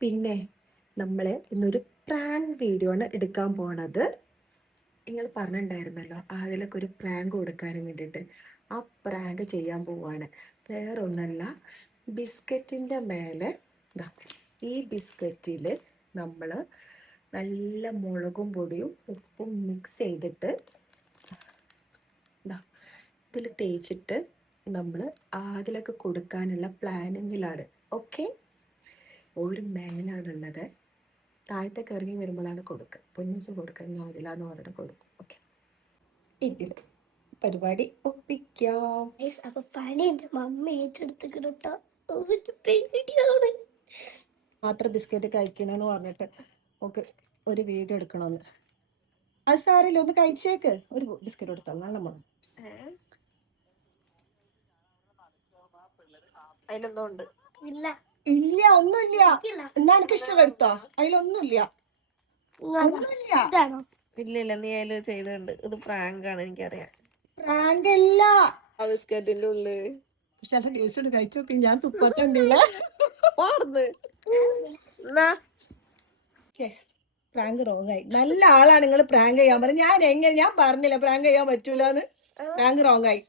പിന്നെ നമ്മൾ ഇന്നൊരു പ്രാങ്ക് വീഡിയോ ആണ് എടുക്കാൻ പോണത്. നിങ്ങൾ പറഞ്ഞിട്ടുണ്ടായിരുന്നല്ലോ അതിലൊക്കെ ഒരു പ്രാങ്ക് കൊടുക്കാൻ വേണ്ടിയിട്ട്. ആ പ്രാങ്ക് ചെയ്യാൻ പോവാണ്. വേറെ ഒന്നല്ല, ബിസ്ക്കറ്റിൻ്റെ മേലെ ഈ ബിസ്ക്കറ്റിൽ നമ്മൾ നല്ല മുളകും പൊടിയും ഉപ്പും മിക്സ് ചെയ്തിട്ട് ഇതിൽ തേച്ചിട്ട് നമ്മൾ അതിലൊക്കെ കൊടുക്കാനുള്ള പ്ലാനിങ്ങിലാണ്. ഓക്കെ, ഒരു മേലാണുള്ളത്, താഴത്തേക്ക് ഇറങ്ങി വരുമ്പോഴാണ് കൊടുക്കുക. പൊന്നിച്ച് കൊടുക്കുന്ന അതിലാന്ന് പറഞ്ഞിട്ട് കൊടുക്കും. ഓക്കെ, ഇതിൽ പരിപാടി ഒപ്പിക്കാം. അപ്പൊ പണി എന്റെ മമ്മ ഏറ്റെടുത്തിട്ടോ. പേടിയാണ്. മാത്രം ബിസ്ക്കറ്റ് കഴിക്കണമെന്ന് പറഞ്ഞിട്ട് ഓക്കെ ഒരു വീഡിയോ എടുക്കണമെന്ന്. അത് സാരില്ല, ഒന്ന് കഴിച്ചേക്ക്. ഒരു ബിസ്ക്കറ്റ് കൊടുത്താൽ നല്ല മണം. അതിലെന്തോ ഉണ്ട്? ഇല്ല ഇല്ല, ഒന്നുമില്ല. എന്നാ എനിക്ക് ഇഷ്ടപ്പെടുത്തോ? അതിലൊന്നുമില്ല, ഒന്നുമില്ല. ഇല്ല നീ അതില് ചെയ്തിട്ടുണ്ട്. ഇത് പ്രാങ്ക് ആണ്, എനിക്കറിയാം. പ്രാങ്ക് അല്ല, ആ ബിസ്ക്കറ്റിന്റെ ഉള്ളില്. പക്ഷെ അത് ടേസ്റ്റ് കഴിച്ചു നോക്കി. ഞാൻ തുപ്പത്തുണ്ടില്ല. പ്രാങ്ക് റോങ് ആയി. നല്ല ആളാണ് നിങ്ങൾ പ്രാങ്ക് ചെയ്യാൻ പറഞ്ഞത്. ഞാൻ പറഞ്ഞില്ല പ്രാങ്ക് ചെയ്യാൻ പറ്റൂലെന്ന്. പ്രാങ്ക് റോങ് ആയി.